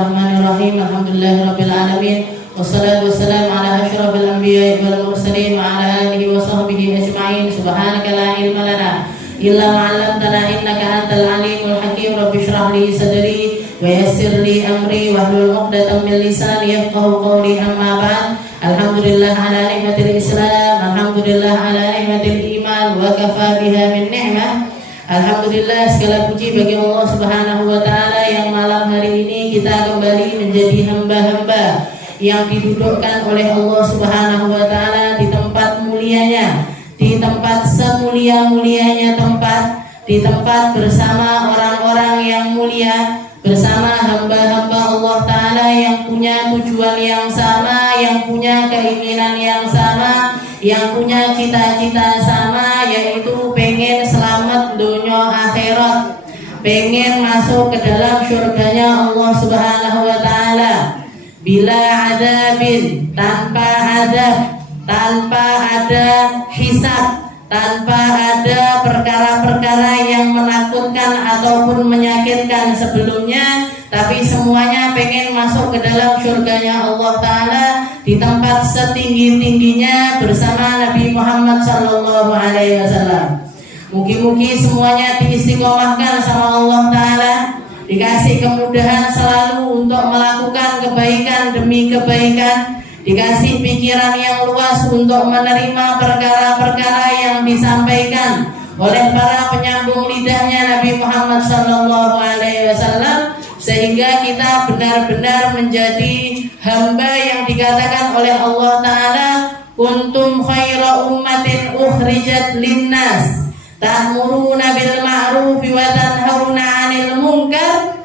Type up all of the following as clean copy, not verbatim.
Bismillahirrahmanirrahim. Alhamdulillahirabbil alamin. Wassalatu wassalamu ala asyrafil anbiya'i wal mursalin wa ala alihi wa sahbihi ajma'in. Subhanaka la ilma lana illa ma 'allamtana innaka antal alimul hakim. Rabbi shrah li sadri wa yassir li amri wahlul 'uqdatam min lisani yafqahu qawli. Amma ba'd. Alhamdulillah ala ni'matil Islam, alhamdulillah ala ni'matil iman, wa kafa biha min ni'mah. Alhamdulillah, segala puji bagi Allah Subhanahu wa taala yang malam hari ini kita kembali menjadi hamba-hamba yang didudukkan oleh Allah Subhanahu wa taala di tempat mulianya, di tempat semulia-mulianya tempat, di tempat bersama orang-orang yang mulia, bersama hamba-hamba Allah taala yang punya tujuan yang sama, yang punya keinginan yang sama, yang punya cita-cita sama, yaitu pengen selamat dunia akhirat, pengen masuk ke dalam surganya Allah Subhanahu wa taala bila adabin, tanpa adab, tanpa ada hisab, tanpa ada perkara-perkara yang menakutkan ataupun menyakitkan sebelumnya, tapi semuanya pengen masuk ke dalam surganya Allah Ta'ala di tempat setinggi-tingginya bersama Nabi Muhammad Sallallahu Alaihi Wasallam. Mugi-mugi semuanya diistiqomahkan sama Allah Ta'ala, dikasih kemudahan selalu untuk melakukan kebaikan demi kebaikan, dikasih pikiran yang luas untuk menerima perkara-perkara yang disampaikan oleh para penyambung lidahnya Nabi Muhammad Sallallahu Alaihi Wasallam, sehingga kita benar-benar menjadi hamba yang dikatakan oleh Allah Ta'ala, kuntum khaira ummatin ukhrijat linnas ta'muruna bil ma'rufi wa tanhauna 'anil munkar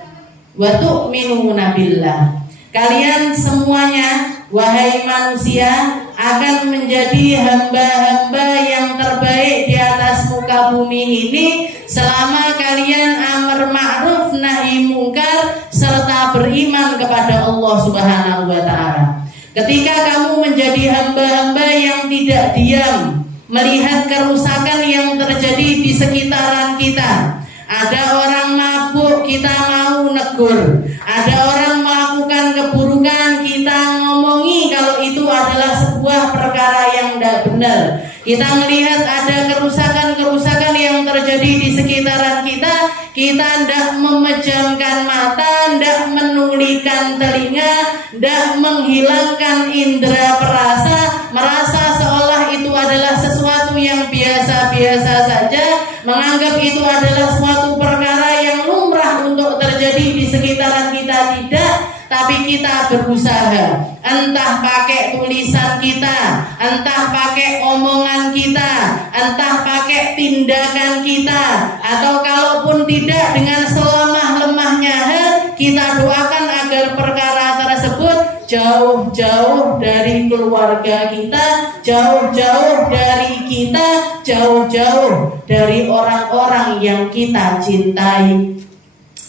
wa tu'minuna billah. Kalian semuanya, wahai manusia, akan menjadi hamba-hamba yang terbaik di atas muka bumi ini selama kalian amar ma'ruf nahi mungkar serta beriman kepada Allah Subhanahu wa taala. Ketika kamu menjadi hamba-hamba yang tidak diam melihat kerusakan yang terjadi di sekitaran kita, ada orang mabuk kita mau negur, ada orang melakukan keburukan kita ngomongi kalau itu adalah sebuah perkara yang tidak benar. Kita melihat ada kerusakan-kerusakan yang terjadi di sekitaran kita, kita tidak memejamkan mata, tidak menulikan telinga, tidak menghilangkan indera perasa, merasa seolah itu adalah sesuatu yang biasa-biasa saja, menganggap itu adalah suatu perkara yang lumrah untuk terjadi di sekitaran kita. Tidak, tapi kita berusaha, entah pakai tulisan kita, entah pakai omongan kita, entah pakai tindakan kita, atau kalaupun tidak dengan selemah-lemahnya hal, kita doakan agar perkara tersebut jauh-jauh dari keluarga kita, jauh-jauh dari kita, jauh-jauh dari orang-orang yang kita cintai.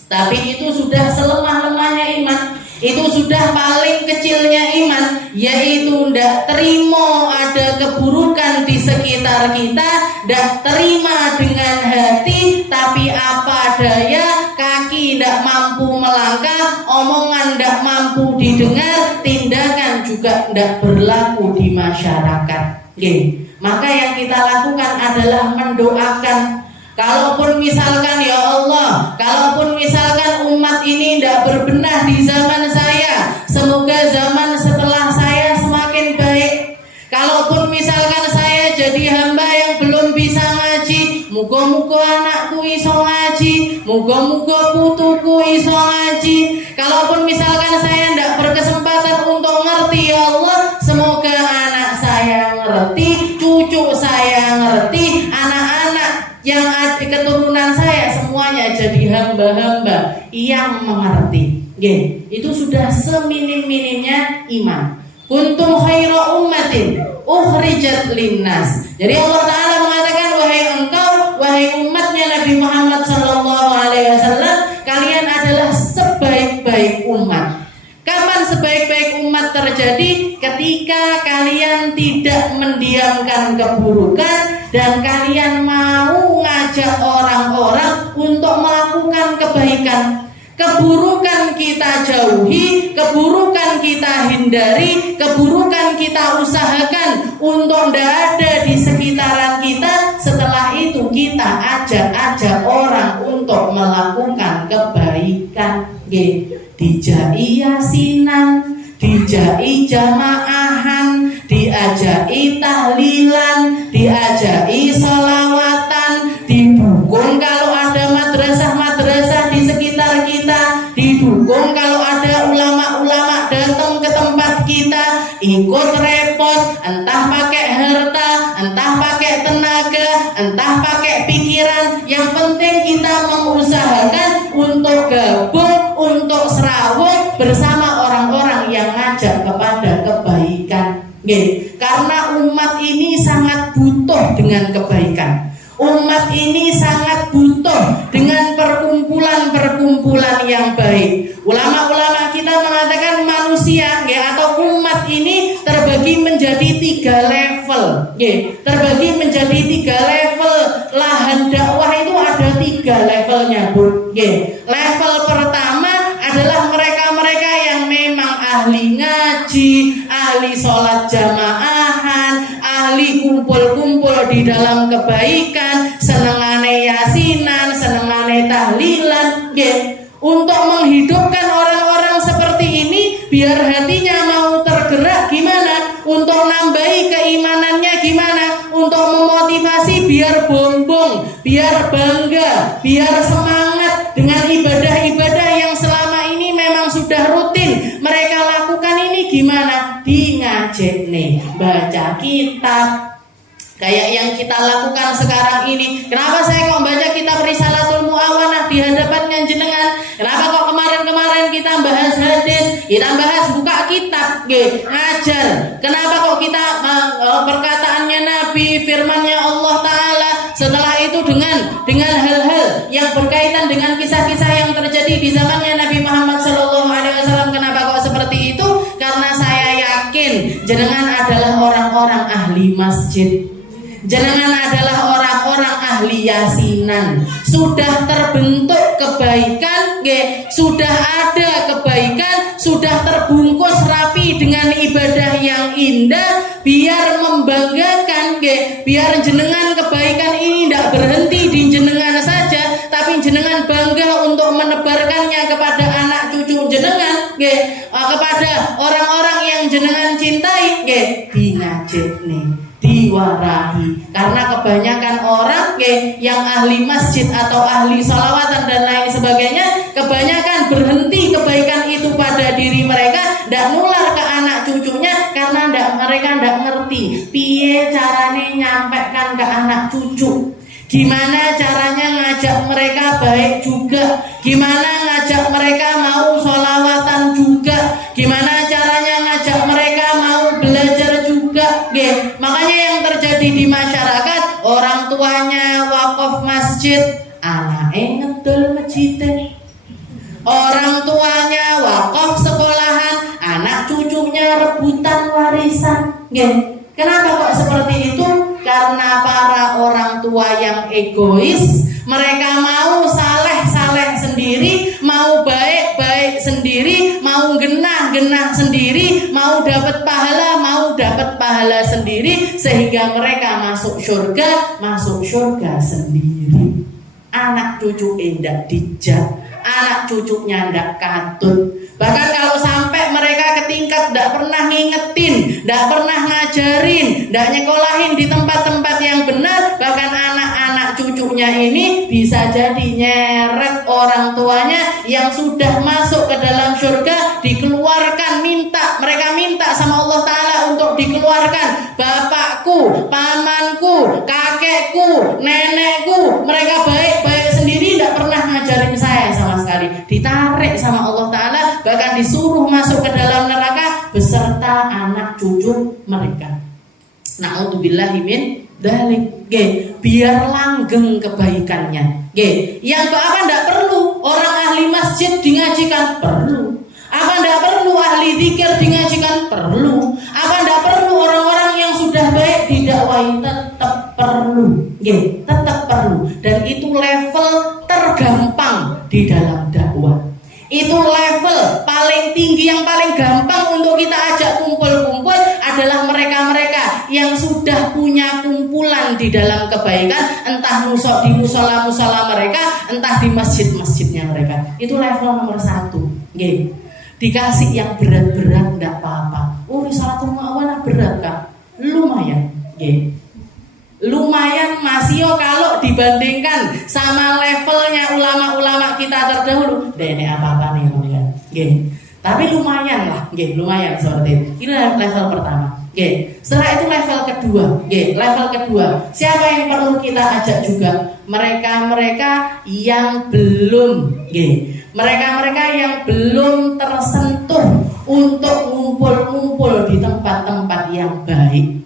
Tapi itu sudah selemah-lemahnya iman, itu sudah paling kecilnya iman, yaitu tidak terima ada keburukan di sekitar kita, tidak terima dengan hati, tapi apa daya, kaki tidak mampu melangkah, omongan tidak mampu didengar, tindakan juga tidak berlaku di masyarakat. Maka yang kita lakukan adalah mendoakan. Kalaupun misalkan ya Allah, kalaupun misalkan umat ini tidak berbenah di zaman saya, semoga zaman setelah saya semakin baik. Kalaupun misalkan saya jadi hamba yang belum bisa ngaji, muga-muga anakku iso ngaji, muga-muga putuku iso ngaji. Kalaupun misalkan saya tidak berkesempatan untuk ngerti ya Allah, semoga anak saya ngerti, cucu saya ngerti, anak-anak yang ada keturunan saya semuanya jadi hamba-hamba yang mengerti. Itu sudah seminim-minimnya iman. Kuntum khaira ummatin ukhrijat linnas. Jadi Allah Ta'ala mengatakan, wahai engkau, wahai umatnya Nabi Muhammad Sallallahu Alaihi Wasallam, kalian adalah sebaik-baik umat. Kapan sebaik-baik umat terjadi? Ketika kalian tidak mendiamkan keburukan dan kalian mau ngajak orang-orang untuk melakukan kebaikan. Keburukan kita jauhi, keburukan kita hindari, keburukan kita usahakan untuk tidak ada di sekitaran kita. Setelah itu kita ajak orang untuk melakukan kebaikan. Dijai yasinan, dijai jamaahan, diajai tahlilan, diajai sholawatan, didukung kalau ada madrasah-madrasah di sekitar kita, didukung kalau ada ulama-ulama datang ke tempat kita, ikut repot, entah pakai harta, entah pakai tenaga, entah pakai pikiran. Yang penting kita mengusahakan untuk gabung, untuk serawung bersama orang-orang yang ngajak kepada kebaikan. Karena umat ini sangat butuh dengan kebaikan. Umat ini sangat butuh dengan perkumpulan-perkumpulan yang baik. Ulama-ulama kita mengatakan manusia atau umat ini terbagi menjadi 3 level. Terbagi menjadi 3 level. Lahan dakwah itu ada 3 levelnya, Bu. Level pertama adalah mereka-mereka yang memang ahli ngaji, ahli sholat jamaahan, ahli kumpul-kumpul di dalam kebaikan, senengane yasinan, senengane tahlilan. Untuk menghidupkan orang-orang seperti ini, biar hatinya mau tergerak gimana? Untuk nambahi keimanannya gimana? Untuk memotivasi biar bombong, biar bangga, biar semangat dengan ibadah-ibadah yang selama ini memang sudah rutin mereka lakukan. Ini gimana? Di ngajekne, baca kitab kayak yang kita lakukan sekarang ini. Kenapa saya kok baca kitab Risalatul Mu'awanah di hadapan jenengan? Kenapa kok kemarin-kemarin kita bahas hadis, kita bahas buka kitab ngajar? Kenapa kok kita perkataannya Nabi, firmannya Allah Ta'ala, setelah itu dengan hal-hal yang berkaitan dengan kisah-kisah yang terjadi di zamannya Nabi Muhammad SAW? Kenapa kok seperti itu? Karena saya yakin jenengan adalah orang-orang ahli masjid, jenengan adalah orang-orang ahli yasinan. Sudah terbentuk kebaikan, sudah ada kebaikan, sudah terbungkus rapi dengan ibadah yang indah, biar membanggakan, biar jenengan kebaikan ini tidak berhenti di jenengan saja, tapi jenengan bangga untuk menebarkannya kepada anak cucu jenengan, kepada orang-orang yang jenengan cintai, di ngajek nih, diwarahi. Karena kebanyakan orang yang ahli masjid atau ahli sholawatan dan lain sebagainya, kebanyakan berhenti kebaikan itu pada diri mereka, tidak nular ke anak cucunya, karena mereka tidak ngerti piye caranya nyampaikan ke anak cucu. Gimana caranya ngajak mereka baik juga, gimana ngajak mereka mau sholawatan juga, gimana caranya ngajak mereka mau belajar juga. Makanya yang terjadi di masyarakat, orang tuanya wakaf masjid, anaknya ngedol masjid. Orang tuanya wakaf sekolahan, anak cucunya rebutan warisan. Kenapa kok seperti itu? Karena para orang tua yang egois, mereka mau saleh-saleh sendiri, mau baik-baik sendiri, mau genah-genah sendiri, mau dapat pahala sendiri, sehingga mereka masuk surga sendiri. Anak cucu enggak dijak, anak cucunya enggak katut. Bahkan kalau sampai mereka ke tingkat tidak pernah ngingetin, tidak pernah ngajarin, tidak nyekolahin di tempat-tempat yang benar, bahkan anak-anak cucunya ini bisa jadi nyeret orang tuanya yang sudah masuk ke dalam surga, dikeluarkan, mereka minta sama Allah Ta'ala untuk dikeluarkan. Bapakku, pamanku, kakekku, nenekku, mereka baik-baik sendiri, tidak pernah ngajarin saya sama sekali, ditarik sama Allah Ta'ala, bahkan disuruh masuk ke dalam neraka beserta anak cucu mereka. Na'udzubillahi min dzalik. Biar langgeng kebaikannya. Yang apa ndak perlu orang ahli masjid dingajikan? Perlu. Apa ndak perlu ahli zikir dingajikan? Perlu. Apa ndak perlu orang-orang yang sudah baik didakwahi? Tetap perlu. Tetap perlu. Dan itu level tergampang di dalam dakwah. Itu level paling paling tinggi, yang paling gampang untuk kita ajak kumpul-kumpul adalah mereka-mereka yang sudah punya kumpulan di dalam kebaikan, entah di musola-musola mereka, entah di masjid-masjidnya mereka. Itu level nomor 1. Nggih. Dikasih yang berat-berat enggak apa-apa. Risalatul Ma'awana berat, Kak. Lumayan, nggih. Lumayan masih kalau dibandingkan sama levelnya ulama-ulama kita terdahulu. Dene apa-apa nih ya. Nggih. Tapi lumayan lah, nggih, lumayan seperti itu. Ini level pertama. Nggih. Setelah itu level kedua, nggih, level kedua. Siapa yang perlu kita ajak juga? Mereka-mereka yang belum, nggih. Mereka-mereka yang belum tersentuh untuk ngumpul-ngumpul di tempat-tempat yang baik.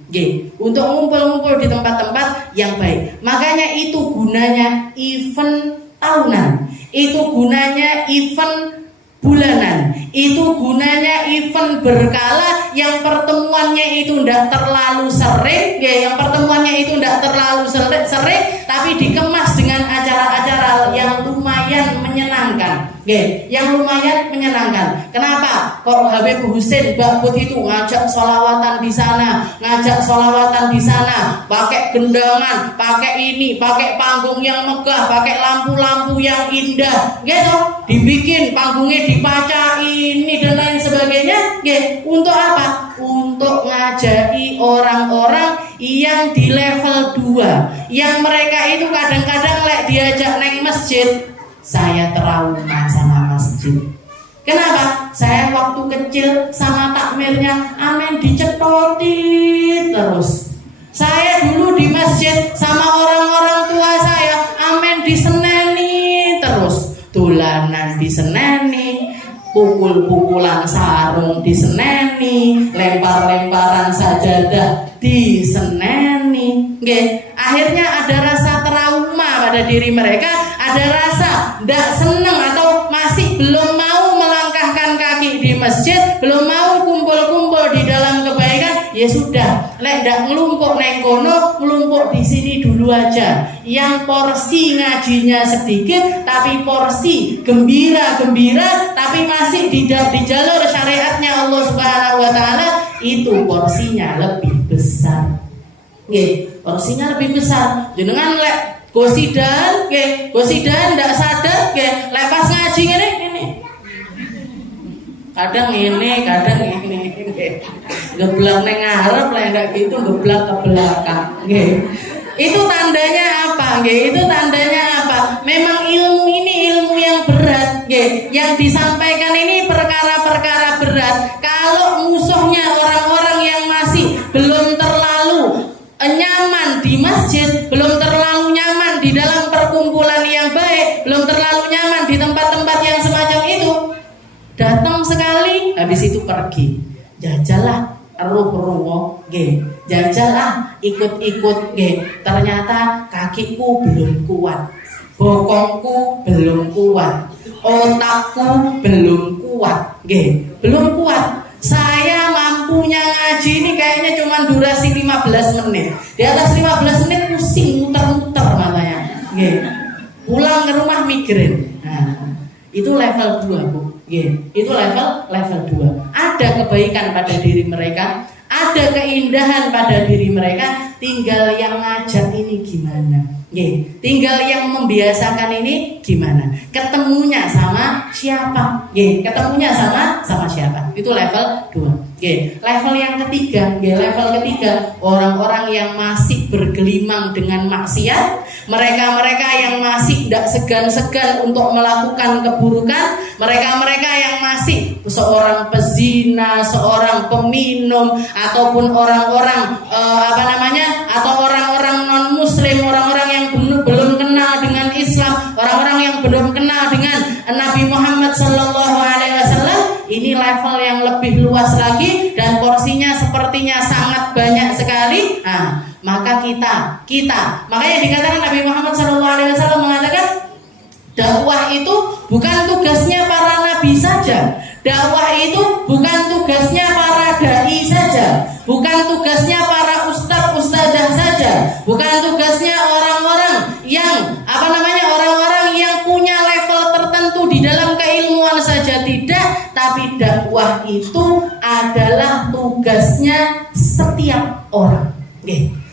Untuk ngumpul-ngumpul di tempat-tempat yang baik. Makanya itu gunanya event tahunan, itu gunanya event bulanan, itu gunanya event berkala yang pertemuannya itu tidak terlalu sering, yang pertemuannya itu tidak terlalu sering, tapi dikemas dengan acara-acara yang lumayan menyenangkan. Yang lumayan menyenangkan. Kenapa? Kok Habib Husin Bakput itu ngajak sholawatan di sana, pakai gendangan, pakai ini, pakai panggung yang megah, pakai lampu-lampu yang indah, gitu. Dibikin panggungnya dipaca ini dan lain sebagainya. Untuk apa? Untuk ngajari orang-orang yang di level 2, yang mereka itu kadang-kadang diajak naik masjid. Saya trauma sama masjid. Kenapa? Saya waktu kecil sama takmirnya amin dicetotin terus. Saya dulu di masjid sama orang-orang tua saya amin diseneni terus. Tulanan diseneni, pukul-pukulan sarung diseneni, lempar-lemparan sajadah diseneni. Akhirnya ada rasa trauma pada diri mereka, ada rasa tidak senang atau masih belum mau melangkahkan kaki di masjid, belum mau kumpul-kumpul di dalam kebaikan. Ya sudah, tidak ngelumpuk neng kono, ngelumpuk di sini dulu aja. Yang porsi ngajinya sedikit, tapi porsi gembira-gembira, tapi masih di jalur syariatnya Allah Subhanahu Wa Taala, itu porsinya lebih besar. Porsinya lebih besar. Jenengan gosidan ndak sadar, lepas ngaji ini. Kadang ini, geblak neng ngarep lah, ndak gitu geblak ke belakang. Itu tandanya apa? Itu tandanya apa? Memang ilmu ini ilmu yang berat, yang disampaikan ini perkara-perkara berat. Kalau musuhnya orang-orang yang masih belum terlalu nyaman di masjid, belum terlalu nyaman di dalam perkumpulan yang baik, belum terlalu nyaman di tempat-tempat yang semacam itu, datang sekali, habis itu pergi. Jajalah ruh-ruh, jajalah ikut-ikut, ternyata kakiku belum kuat, bokongku belum kuat, otakku belum kuat, belum kuat. Saya mampunya ngaji ini kayaknya cuma durasi 15 menit. Di atas 15 menit pusing, muter-muter matanya. Pulang ke rumah migrain. Nah, itu level 2, Bu. Itu level 2. Ada kebaikan pada diri mereka, ada keindahan pada diri mereka, tinggal yang ngajak ini gimana. Tinggal yang membiasakan ini gimana. Ketemunya sama siapa? Ketemunya sama siapa? Itu level 2. Level yang ketiga, orang-orang yang masih bergelimang dengan maksiat, mereka-mereka yang masih tidak segan-segan untuk melakukan keburukan, mereka-mereka yang masih seorang pezina, seorang peminum, ataupun orang-orang atau orang-orang non muslim, orang-orang yang belum kenal dengan Islam, orang-orang yang belum kenal dengan Nabi Muhammad SAW. Ini level yang lebih luas lagi dan porsinya sepertinya sangat banyak sekali. Nah, maka kita makanya dikatakan Nabi Muhammad SAW mengatakan dakwah itu bukan tugasnya para nabi saja, dakwah itu bukan tugasnya para dai saja, bukan tugasnya para ustadz-ustadzah saja, bukan tugasnya orang-orang yang orang-orang yang punya level tertentu di dalam keilmuan saja, tidak, tapi dakwah itu adalah tugasnya setiap orang.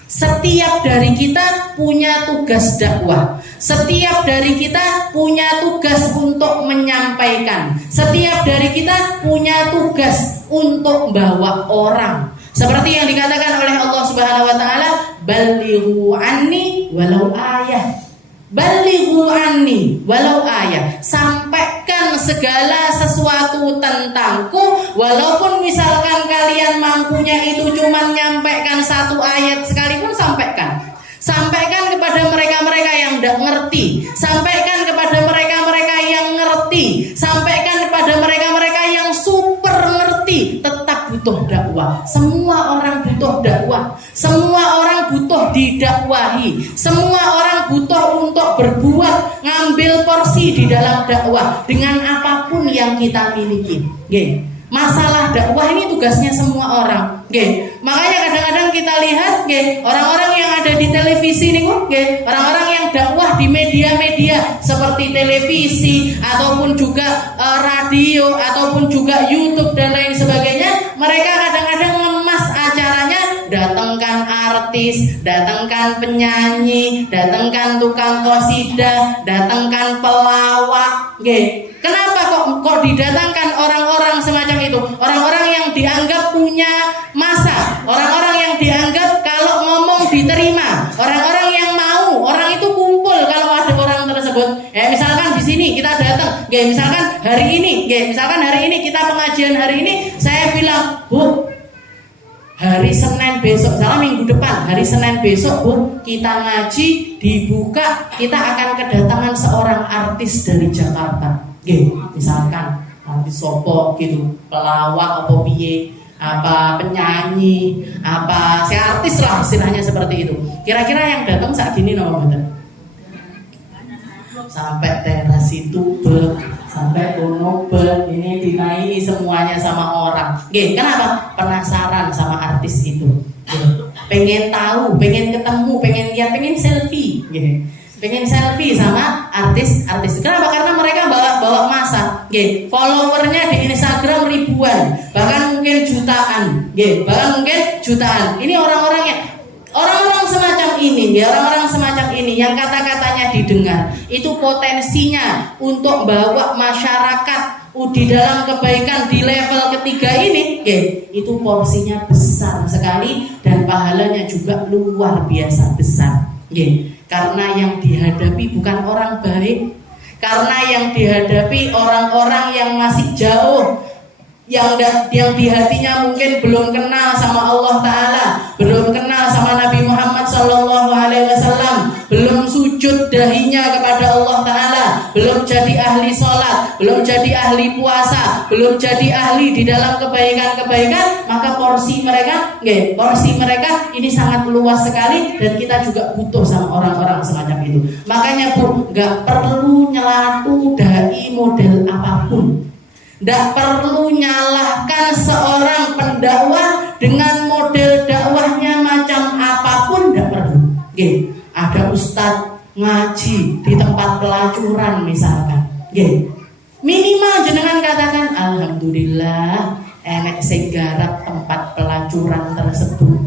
Setiap dari kita punya tugas dakwah. Setiap dari kita punya tugas untuk menyampaikan. Setiap dari kita punya tugas untuk bawa orang. Seperti yang dikatakan oleh Allah Subhanahu wa taala, "Ballighu anni walau ayah." Ballighu anni walau ayah. Sampaikan segala sesuatu tentangku, walaupun misalkan kalian mampunya itu cuma nyampaikan 1 ayat sekalipun, sampaikan. Sampaikan kepada mereka-mereka yang tidak ngerti. Sampaikan kepada mereka-mereka yang ngerti. Sampaikan kepada mereka-mereka yang super ngerti. Tetap butuh dakwah. Semua orang butuh dakwah. Semua orang butuh didakwahi. Semua orang butuh untuk berbuat, ngambil porsi di dalam dakwah dengan apapun yang kita miliki. Masalah dakwah ini tugasnya semua orang. Makanya kadang-kadang kita lihat orang-orang yang ada di televisi nih, orang-orang yang dakwah di media-media seperti televisi ataupun juga radio ataupun juga YouTube dan lain sebagainya, mereka kadang-kadang ngemas acaranya, datangkan artis, datangkan penyanyi, datangkan tukang qasidah, datangkan pelawak. Kenapa kok didatangkan orang-orang semacam itu? Orang-orang yang dianggap punya masa, orang-orang yang dianggap kalau ngomong diterima, orang-orang yang mau, orang itu kumpul kalau ada orang tersebut. Misalkan di sini kita datang, misalkan hari ini kita pengajian hari ini, saya bilang, "Bu, hari Senin besok, salah minggu depan, hari Senin besok, Bu, kita ngaji dibuka, kita akan kedatangan seorang artis dari Jakarta." Misalkan artis sopo gitu, pelawak apa piye, apa penyanyi, apa si artis lah istilahnya seperti itu. Kira-kira yang datang saat ini nomor berapa? Sampai teras itu sampai kono ini dinaiki semuanya sama orang. Kenapa? Penasaran sama artis itu. Pengen tahu, pengen ketemu, pengen lihat, pengen selfie. Pengen selfie sama artis. Kenapa? Karena mereka bawa masa. Followernya di Instagram ribuan, bahkan mungkin jutaan. Ini orang-orang semacam ini yang kata-katanya didengar, itu potensinya untuk bawa masyarakat di dalam kebaikan di level ketiga ini, itu porsinya besar sekali dan pahalanya juga luar biasa besar. Karena yang dihadapi bukan orang baik, karena yang dihadapi orang-orang yang masih jauh, yang di hatinya mungkin belum kenal sama Allah Ta'ala, belum kenal sama Nabi Muhammad SAW, belum sujud dahinya kepada Allah Ta'ala, belum jadi ahli sholat, belum jadi ahli puasa, belum jadi ahli di dalam kebaikan-kebaikan, maka porsi mereka ini sangat luas sekali dan kita juga butuh sama orang-orang semacam itu. Makanya Bu, gak perlu nyelatu dai model apapun. Tidak perlu nyalahkan seorang pendakwah dengan model dakwahnya macam apapun, tidak perlu. Ada ustadz ngaji di tempat pelacuran misalkan, minimal jenengan katakan alhamdulillah enek sing garap tempat pelacuran tersebut.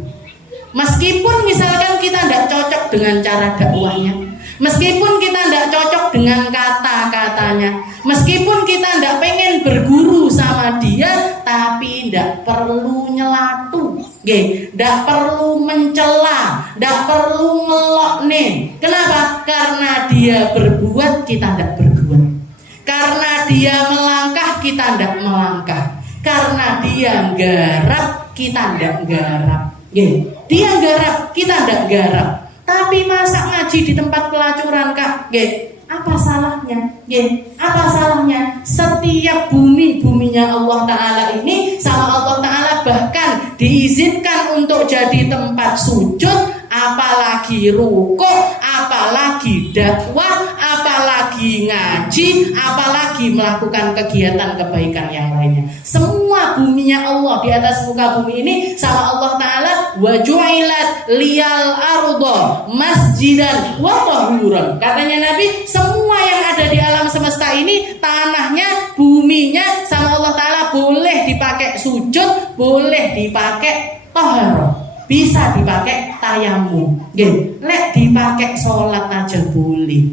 Meskipun misalkan kita tidak cocok dengan cara dakwahnya, meskipun kita tidak cocok dengan kata-katanya, meskipun kita tidak pengen berguru sama dia, tapi tidak perlu nyelatu, tidak perlu mencela, tidak perlu ngelokne. Kenapa? Karena dia berbuat, kita tidak berbuat. Karena dia melangkah, kita tidak melangkah. Karena dia garap, kita tidak garap. Dia garap, kita tidak garap. Tapi masa ngaji di tempat pelacuran, Kak? Apa salahnya? Apa salahnya? Setiap buminya Allah Ta'ala ini sama Allah Ta'ala bahkan diizinkan untuk jadi tempat sujud, apalagi rukuk, apalagi dakwah, apalagi ngaji, apalagi melakukan kegiatan kebaikan yang lainnya. Semua buminya Allah di atas muka bumi ini sama Allah Ta'ala, wa ju'ilat liyal arda masjidan wa tahuran. Katanya Nabi, semua yang ada di alam semesta ini, tanahnya, buminya sama Allah Ta'ala boleh boleh dipakai toharo, bisa dipakai tayamum. Nggih, lek dipakai sholat aja boleh.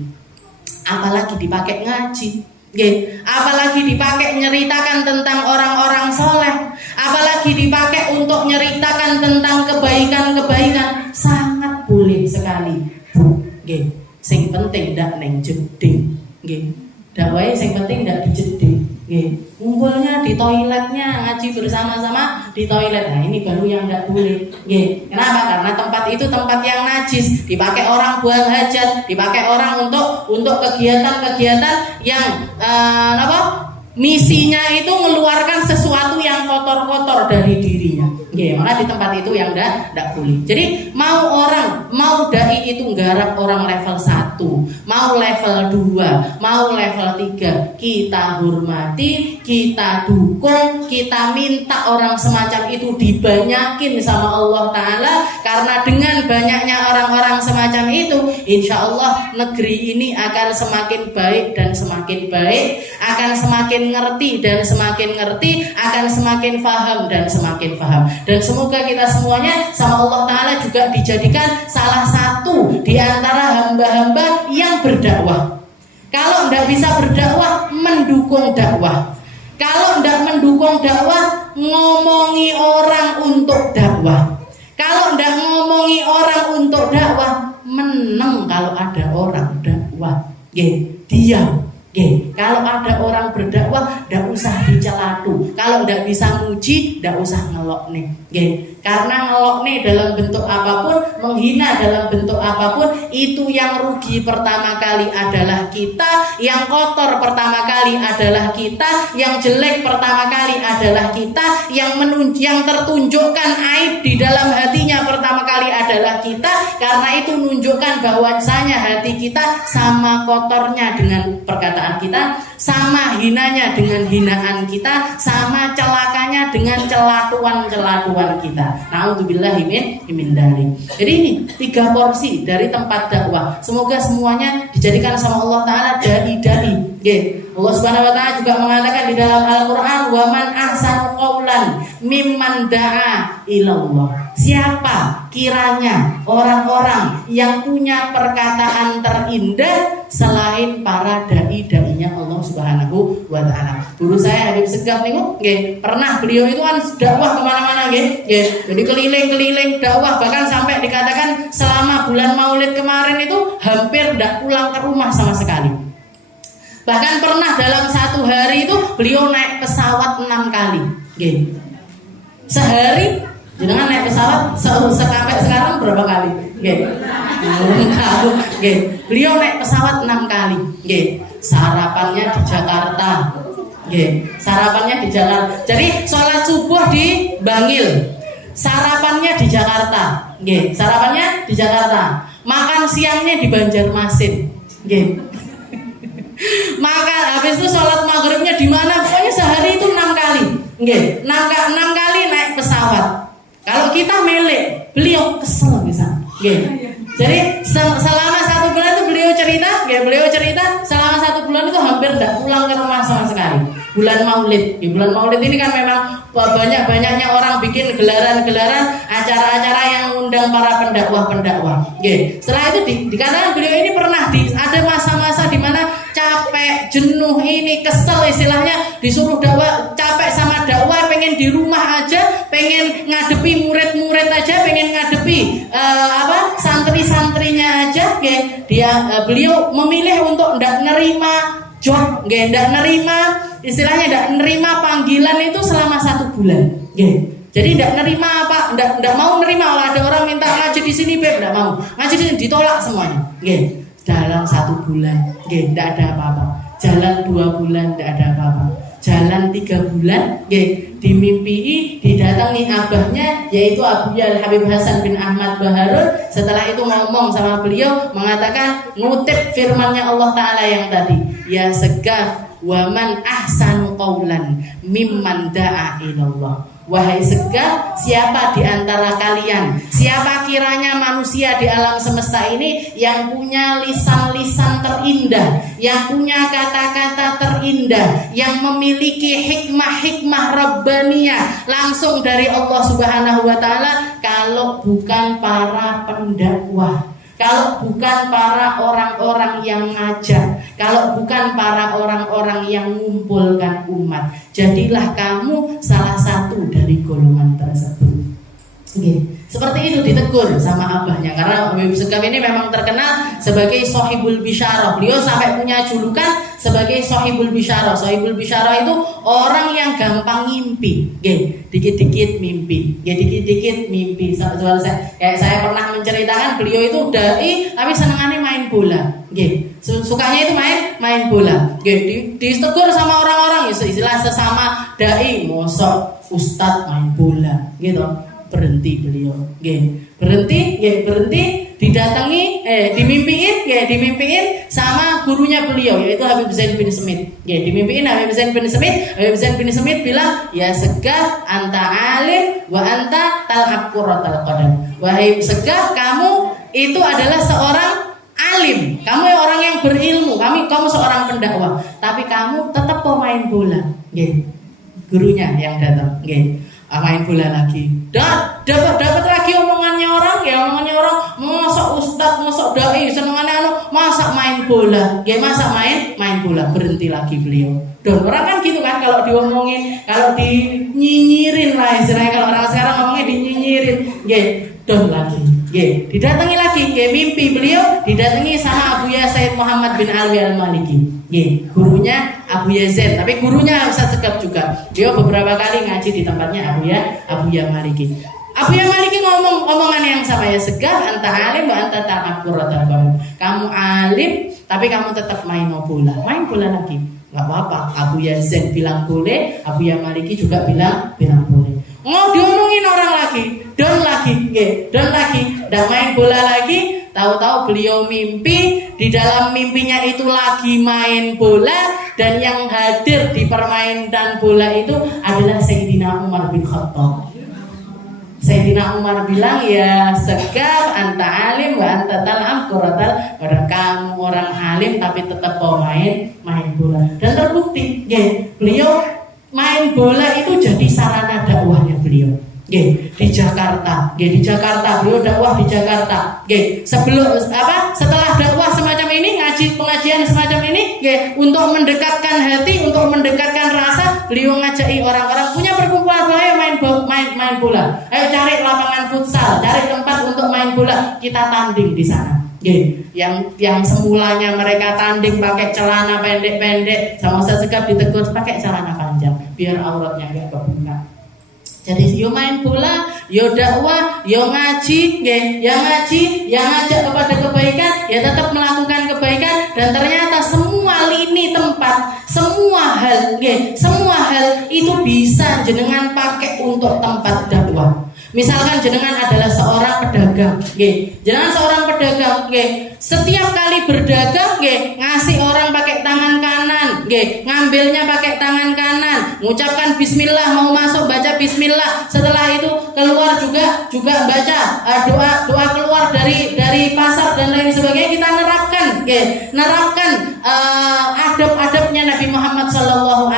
Apalagi dipakai ngaji. Nggih, apalagi dipakai nyeritakan tentang orang-orang soleh, apalagi dipakai untuk nyeritakan tentang kebaikan-kebaikan, sangat boleh sekali, Bu. Nggih, sing penting ndak neng jeding. Nggih, dakwah sing penting ndak dijeding. Nggih, ngumpulnya di toiletnya, ngaji bersama-sama di toilet. Nah, ini baru yang ndak boleh. Nggih, kenapa? Karena tempat itu tempat yang najis, dipakai orang buang hajat, dipakai orang untuk kegiatan-kegiatan yang misinya itu mengeluarkan sesuatu yang kotor-kotor dari dirinya. Nggih, maka di tempat itu yang ndak boleh. Jadi mau dai itu nggarap orang level 1, mau level 2, mau level 3, kita hormati, kita dukung, kita minta orang semacam itu dibanyakin sama Allah Ta'ala. Karena dengan banyaknya orang-orang semacam itu, insya Allah negeri ini akan semakin baik dan semakin baik, akan semakin ngerti dan semakin ngerti, akan semakin paham dan semakin paham. Dan semoga kita semuanya sama Allah Ta'ala juga dijadikan salah satu di antara hamba-hamba yang berdakwah. Kalau tidak bisa berdakwah, mendukung dakwah. Kalau tidak mendukung dakwah, ngomongi orang untuk dakwah. Kalau tidak ngomongi orang untuk dakwah, meneng kalau ada orang dakwah. Diam. Kalau ada orang berdakwah, tidak usah dicelatu. Kalau tidak bisa muji, tidak usah ngelok nih. Karena ngelok nih dalam bentuk apapun, menghina dalam bentuk apapun, itu yang rugi pertama kali adalah kita, yang kotor pertama kali adalah kita, yang jelek pertama kali adalah kita, yang tertunjukkan aib di dalam hatinya pertama kali adalah kita. Karena itu menunjukkan bahwasanya hati kita sama kotornya dengan perkataan kita, sama hinanya dengan hinaan kita, sama celakanya dengan celatuan-celatuan kita. Na'udzubillahi min dzalik. Jadi ini 3 porsi dari tempat dakwah. Semoga semuanya dijadikan sama Allah Ta'ala dai-dai. Allah Subhanahu wa Ta'ala juga mengatakan di dalam Al-Qur'an, "Wa man ahsanu qaulan mimman da'a ilallah." Siapa kiranya orang-orang yang punya perkataan terindah selain para dai-dainya Allah Subhanahu wa Ta'ala. Guru saya Habib Segaf niku pernah, beliau itu kan dakwah kemana-mana jadi keliling-keliling dakwah, bahkan sampai dikatakan selama bulan Maulid kemarin itu hampir tidak pulang ke rumah sama sekali. Bahkan pernah dalam 1 hari itu beliau naik pesawat 6 kali. Sehari jangan naik pesawat sampai sekarang berapa kali? Beliau naik pesawat 6 kali. Sarapannya di Jakarta. Sarapannya di Jakarta. Jadi sholat subuh di Bangil, sarapannya di Jakarta. Sarapannya di Jakarta. Makan siangnya di Banjarmasin. Makan habis itu sholat maghribnya di mana? Pokoknya sehari itu 6 kali. 6 kali naik pesawat. Kalau kita melek, beliau kesel bisa. Jadi selama 1 bulan itu beliau cerita selama 1 bulan itu hampir tidak pulang ke rumah sama sekali. Bulan Maulid, bulan Maulid ini kan memang banyak-banyaknya orang bikin gelaran-gelaran, acara-acara yang undang para pendakwah. Setelah itu dikatakan beliau ini pernah ada masa-masa di mana capek, jenuh, ini kesel istilahnya, disuruh dakwah, capek sama dakwah, pengen di rumah aja, pengen ngadepi murid-murid aja, pengen ngadepi santri-santrinya aja. Beliau memilih untuk tidak nerima job, tidak nerima, istilahnya tidak nerima panggilan itu selama 1 bulan. Jadi tidak nerima tidak mau nerima. Kalau ada orang minta ngaji di sini, tidak mau ngaji di sini, ditolak semuanya. Dalam 1 bulan, tidak ada apa-apa. Jalan 2 bulan, tidak ada apa-apa. Jalan 3 bulan, dimimpi, didatangi abahnya, yaitu Abuya Habib Hasan bin Ahmad Baharun. Setelah itu ngomong sama beliau, mengatakan, ngutip firmannya Allah Ta'ala yang tadi, "Ya Segaf, wa man ahsanu qaulan mimman da'a ilallah." Wahai segaf, siapa di antara kalian, siapa kiranya manusia di alam semesta ini yang punya lisan-lisan terindah, yang punya kata-kata terindah, yang memiliki hikmah-hikmah rabbaniyah langsung dari Allah Subhanahu wa taala, kalau bukan para pendakwah, kalau bukan para orang-orang yang ngajar, kalau bukan para orang-orang yang mengumpulkan umat, jadilah kamu salah satu dari golongan tersebut. Seperti itu ditegur sama abahnya, karena Habib Segaf ini memang terkenal sebagai Sohibul Bisyarah. Beliau sampai punya julukan sebagai Sohibul Bisyarah. Sohibul Bisyarah itu orang yang gampang ngimpi, dikit-dikit mimpi, dikit-dikit mimpi. Saya pernah menceritakan beliau itu dai tapi senangannya main bola, sukanya itu main bola. Ditegur sama orang-orang, istilah sesama dai, mosok ustadz main bola, gitu. Berhenti beliau, berhenti, didatangi, dimimpiin sama gurunya beliau, yaitu Habib Zain bin Smith. Dimimpiin Habib Zain bin Smith. Habib Zain bin Smith bilang, ya Segaf, anta alim wa anta tal'ab qurratal qadam. Wahai Segaf, kamu itu adalah seorang alim, kamu orang yang berilmu, kamu seorang pendakwah, tapi kamu tetap pemain bola. Gurunya yang datang, main bola lagi, dan dapat lagi omongannya orang, masa ustadz, masa dai, senengannya masa main bola, masa main bola, berhenti lagi beliau. Dan orang kan gitu kan, kalau diomongin, kalau dinyinyirin lah istilahnya, kalau orang sekarang ngomongnya dinyinyirin, don lagi, didatangi lagi, mimpi beliau didatangi sama Abuya Said Muhammad bin Alwi Al-Maliki, gurunya Abuya Zain, tapi gurunya Ustaz Segaf juga. Dia beberapa kali ngaji di tempatnya Abuya Maliki. Abuya Maliki ngomong omongan yang sama, ya Segaf, anta alim wa anta ta'ab qurratal qadam. Kamu alim tapi kamu tetap main bola lagi. Enggak apa-apa. Abuya Zain bilang boleh, Abuya Maliki juga bilang boleh. Diomongin orang lagi, don lagi, dan main bola lagi. Tahu-tahu beliau mimpi, di dalam mimpinya itu lagi main bola, dan yang hadir di permainan bola itu adalah Sayyidina Umar bin Khattab. Sayyidina Umar bilang, ya Segaf, anta alim wa anta tal'ab qurratal qadam. Kamu orang alim tapi tetap mau main bola. Dan terbukti, beliau main bola itu jadi sarana dakwahnya beliau. Di Jakarta, beliau dakwah di Jakarta. Setelah dakwah semacam ini, pengajian semacam ini, untuk mendekatkan hati, untuk mendekatkan rasa, beliau ngajaki orang-orang punya perkumpulan, ayo main bola, ayo cari lapangan futsal, cari tempat untuk main bola, kita tanding di sana. Yang semulanya mereka tanding pakai celana pendek-pendek, sama Ustaz Segaf ditegur pakai celana panjang biar auratnya enggak kebuka. Jadi yo main bola, yo dakwah, yo ngaji, yang ngajak kepada kebaikan, ya tetap melakukan kebaikan. Dan ternyata semua lini tempat, semua hal itu bisa jenengan pakai untuk tempat dakwah. Misalkan jenengan adalah seorang pedagang, jenengan seorang pedagang, setiap kali berdagang, ngasih orang pakai tangan kanan, ngambilnya pakai tangan kanan, mengucapkan bismillah, mau masuk baca bismillah, setelah itu keluar juga baca doa keluar dari pasar dan lain sebagainya. Kita nerapkan adab-adabnya Nabi Muhammad SAW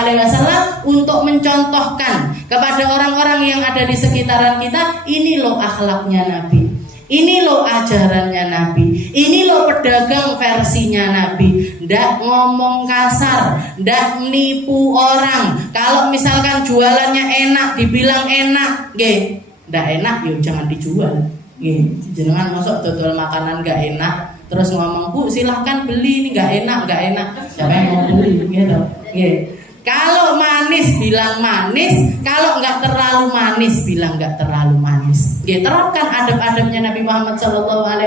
untuk mencontohkan kepada orang-orang yang ada di sekitaran kita. Ini loh akhlaknya Nabi, ini loh ajarannya Nabi, ini loh pedagang versinya Nabi. Ndak ngomong kasar, ndak nipu orang. Kalau misalkan jualannya enak, dibilang enak, ndak enak, yuk jangan dijual. Jangan masuk dodol makanan nggak enak, terus ngomong, Bu silahkan beli, ini nggak enak. Siapa yang mau beli? Gitu. Kalau manis bilang manis, kalau nggak terlalu manis bilang nggak terlalu manis. Terapkan adab-adabnya Nabi Muhammad SAW.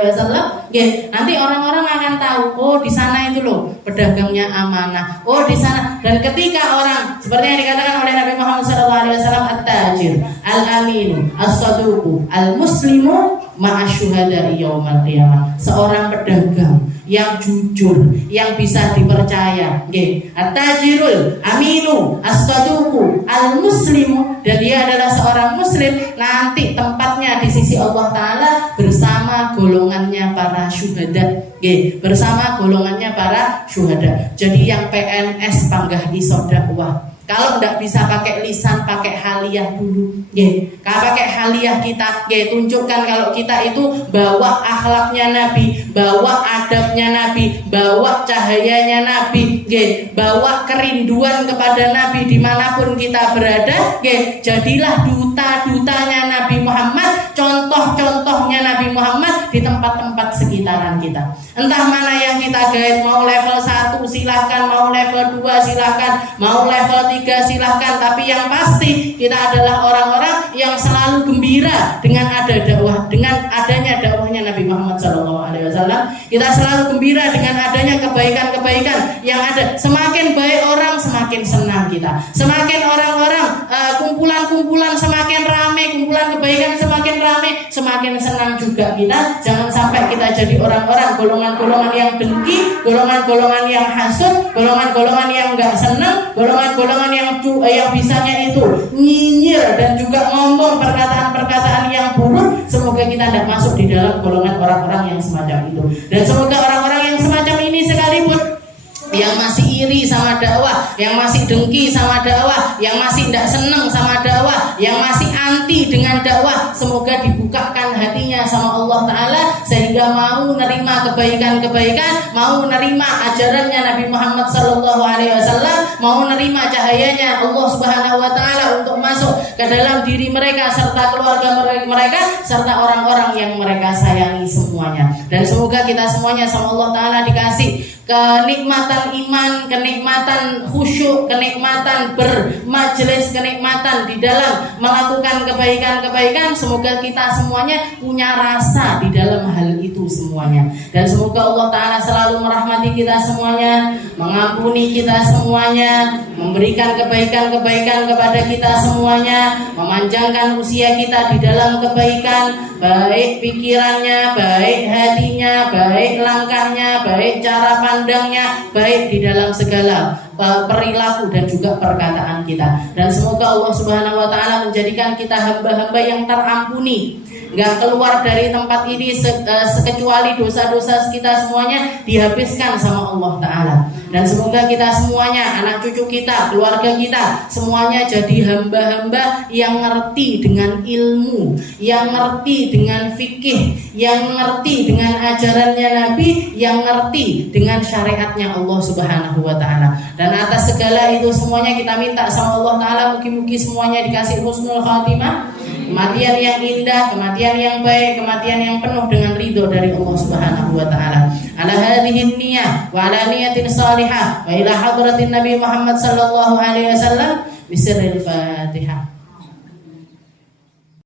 Nanti orang-orang akan tahu, oh di sana itu loh pedagangnya amanah. Oh di sana. Dan ketika orang seperti yang dikatakan oleh Nabi Muhammad SAW, at-tajir, al-aminu, as-saduqu, al-muslimu ma'asyuhadai yaumal qiyamah. Seorang pedagang yang jujur, yang bisa dipercaya, at-tajirul aminu as-saduqu al-muslimu, dan dia adalah seorang seorang muslim nanti tempatnya di sisi Allah Ta'ala bersama golongannya para syuhada. Bersama golongannya para syuhada. Jadi yang PNS panggah iso dakwah. Kalau tidak bisa pakai lisan, pakai haliyah dulu. Kalau pakai haliyah kita, tunjukkan kalau kita itu bawa akhlaknya Nabi, bawa adabnya Nabi, bawa cahayanya Nabi, bawa kerinduan kepada Nabi dimanapun kita berada. Jadilah duta-dutanya Nabi Muhammad, contoh-contohnya Nabi Muhammad di tempat-tempat sekitaran kita. Entah mana yang kita guide, mau level 1 silahkan, mau level 2 silahkan, mau level 3 silahkan, tapi yang pasti kita adalah orang-orang yang selalu gembira dengan adanya dakwahnya Nabi Muhammad SAW. Kita selalu gembira dengan adanya kebaikan-kebaikan yang ada. Semakin baik orang, semakin senang kita. Semakin orang-orang kumpulan-kumpulan semakin ramai, kumpulan kebaikan semakin ramai, semakin senang juga kita. Jangan sampai kita jadi orang-orang golongan-golongan yang dengki, golongan-golongan yang hasud, golongan-golongan yang enggak senang, golongan-golongan yang bisanya itu nyinyir dan juga ngomong perkataan-perkataan yang buruk. Semoga kita tidak masuk di dalam golongan orang-orang yang semacam itu. Dan semoga orang-orang yang semacam ini sekalipun yang masih iri sama dakwah, yang masih dengki sama dakwah, yang masih tidak senang sama dakwah, yang masih anti dengan dakwah, semoga dibukakan hatinya sama Allah Ta'ala sehingga mau menerima kebaikan-kebaikan, mau menerima ajarannya Nabi Muhammad SAW, mau menerima cahayanya Allah Subhanahu Wa Ta'ala untuk masuk ke dalam diri mereka serta keluarga mereka serta orang-orang yang mereka sayangi semuanya. Dan semoga kita semuanya sama Allah Ta'ala dikasih kenikmatan iman, kenikmatan khusyuk, kenikmatan bermajelis, kenikmatan di dalam melakukan kebaikan-kebaikan. Semoga kita semuanya punya rasa di dalam hal itu semuanya. Dan semoga Allah Ta'ala selalu merahmati kita semuanya, mengampuni kita semuanya, memberikan kebaikan-kebaikan kepada kita semuanya, memanjangkan usia kita di dalam kebaikan, baik pikirannya, baik hatinya, baik langkahnya, baik cara pandangnya, baik di dalam segala perilaku dan juga perkataan kita. Dan semoga Allah Subhanahu Wa Ta'ala menjadikan kita hamba-hamba yang terampuni, nggak keluar dari tempat ini sekecuali dosa-dosa kita semuanya dihabiskan sama Allah Ta'ala. Dan semoga kita semuanya, anak cucu kita, keluarga kita, semuanya jadi hamba-hamba yang ngerti dengan ilmu, yang ngerti dengan fikih, yang ngerti dengan ajarannya Nabi, yang ngerti dengan syariatnya Allah Subhanahu Wa Ta'ala. Dan atas segala itu semuanya kita minta sama Allah Ta'ala, mugi-mugi semuanya dikasih husnul khatimah, kematian yang indah, kematian yang baik, kematian yang penuh dengan ridho dari Allah Subhanahu Wa Ta'ala. Ala hadhihi niyyah wa ala niyatin salihah wa ila hadratin Nabi Muhammad sallallahu alaihi wasallam bisirril Fatihah.